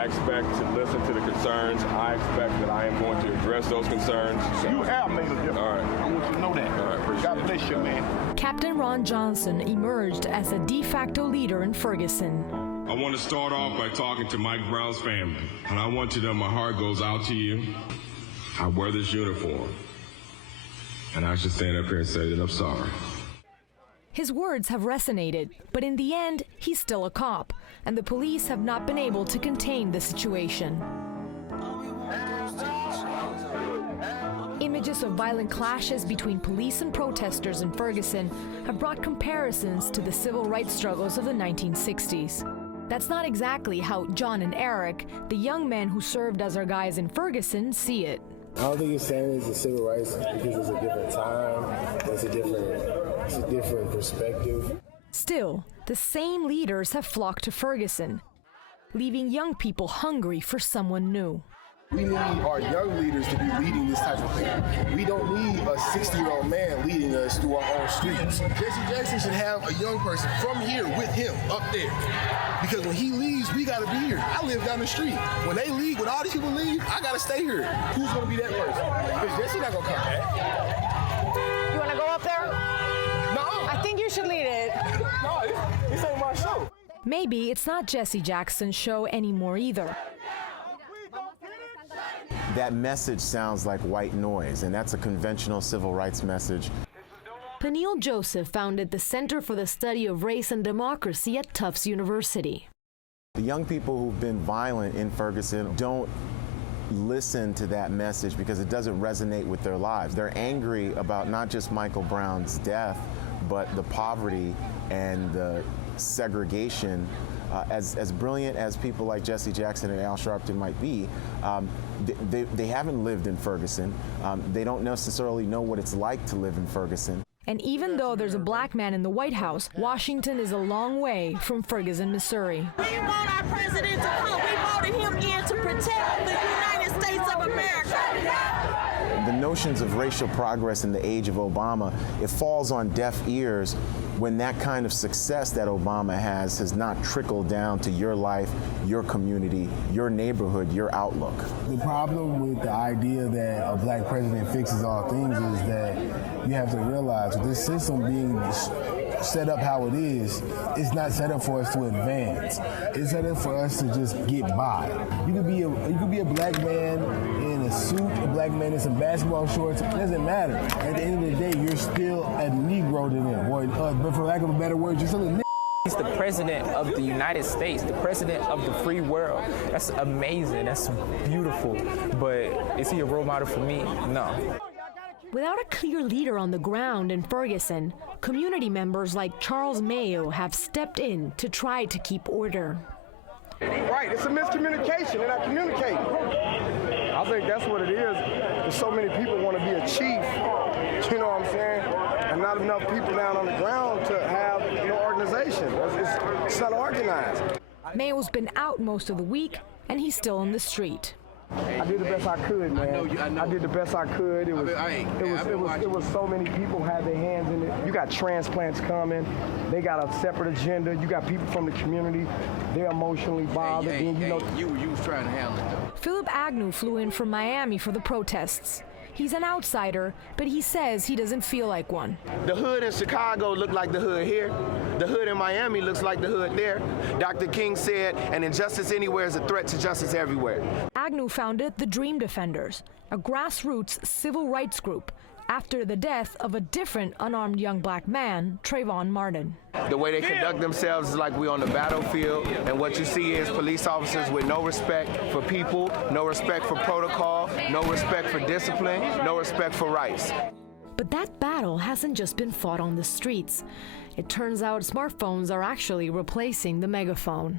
I expect to listen to the concerns. I expect that I am going to address those concerns. You have made a difference. All right. I want you to know that. All right, appreciate God bless you, man. Captain Ron Johnson emerged as a de facto leader in Ferguson. I want to start off by talking to Mike Brown's family, and I want you to know my heart goes out to you. I wear this uniform, and I should stand up here and say that I'm sorry. His words have resonated, but in the end, he's still a cop, and the police have not been able to contain the situation. Images of violent clashes between police and protesters in Ferguson have brought comparisons to the civil rights struggles of the 1960s. That's not exactly how John and Eric, the young men who served as our guys in Ferguson, see it. I don't think it's saying it's a civil rights because it's a different time, it's a different perspective. Still, the same leaders have flocked to Ferguson, leaving young people hungry for someone new. We need our young leaders to be leading this type of thing. We don't need a 60-year-old man leading us through our own streets. Jesse Jackson should have a young person from here with him up there. Because when he leaves, we gotta be here. I live down the street. When they leave, when all these people leave, I gotta stay here. Who's gonna be that person? Because Jesse not gonna come back. You wanna go up there? No. I think you should lead it. No, this ain't my show. Maybe it's not Jesse Jackson's show anymore either. That message sounds like white noise, and that's a conventional civil rights message. Peniel Joseph founded the Center for the Study of Race and Democracy at Tufts University. The young people who've been violent in Ferguson don't listen to that message because it doesn't resonate with their lives. They're angry about not just Michael Brown's death, but the poverty and the segregation. As brilliant as people like Jesse Jackson and Al Sharpton might be, they haven't lived in Ferguson. They don't necessarily know what it's like to live in Ferguson. And even though there's a black man in the White House, Washington is a long way from Ferguson, Missouri. We want our president to come. We voted him in to protect the United States of America. The notions of racial progress in the age of Obama, it falls on deaf ears when that kind of success that Obama has not trickled down to your life, your community, your neighborhood, your outlook. The problem with the idea that a black president fixes all things is that you have to realize with this system being set up how it is, it's not set up for us to advance. It's set up for us to just get by. You could be a black man in a suit, a black man in some basketball shorts. It doesn't matter. At the end of the day, you're still a Negro to them. But for lack of a better word, you're still a nigga. He's the president of the United States, the president of the free world. That's amazing. That's beautiful. But is he a role model for me? No. Without a clear leader on the ground in Ferguson, community members like Charles Mayo have stepped in to try to keep order. Right, it's a miscommunication. They're not communicating. I think that's what it is. There's so many people want to be a chief, you know what I'm saying? And not enough people down on the ground to have no organization. It's not organized. Mayo's been out most of the week, and he's still on the street. I did the best I could, man. I did the best I could. It was so many people had their hands in it. You got transplants coming. They got a separate agenda. You got people from the community. They're emotionally bothered. You was trying to handle it, though. Philip Agnew flew in from Miami for the protests. He's an outsider, but he says he doesn't feel like one. The hood in Chicago looked like the hood here. The hood in Miami looks like the hood there. Dr. King said, an injustice anywhere is a threat to justice everywhere. Agnew founded the Dream Defenders, a grassroots civil rights group, after the death of a different unarmed young black man, Trayvon Martin. The way they conduct themselves is like we're on the battlefield, and what you see is police officers with no respect for people, no respect for protocol, no respect for discipline, no respect for rights. But that battle hasn't just been fought on the streets. It turns out smartphones are actually replacing the megaphone.